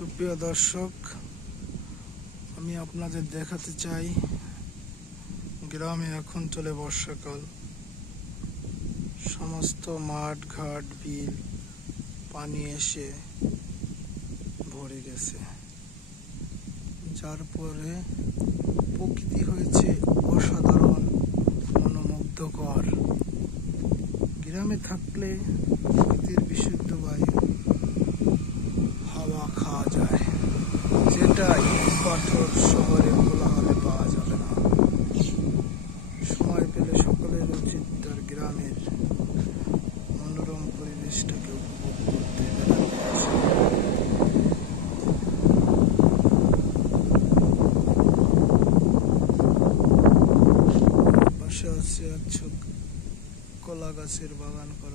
সুপ্রিয় দর্শক, আমি আপনাদের দেখাতে চাই গ্রামে এখন চলে বর্ষাকাল। সমস্ত মাঠ ঘাট বিল পানি এসে ভরে গেছে, যার পরে প্রকৃতি হয়েছে অসাধারণ মনোমুগ্ধকর। গ্রামে থাকলে প্রকৃতির বিশুদ্ধ বায়ু হাওয়া খাওয়া যায়, যেটা ইট পাথর শহরের কোলাহলে পাওয়া যাবে না। সময় পেলে সকলের উচিত তার গ্রামের মনোরম পরিবেশটাকে উপভোগ করতে। পাশে আছে কলা গাছের বাগান করা।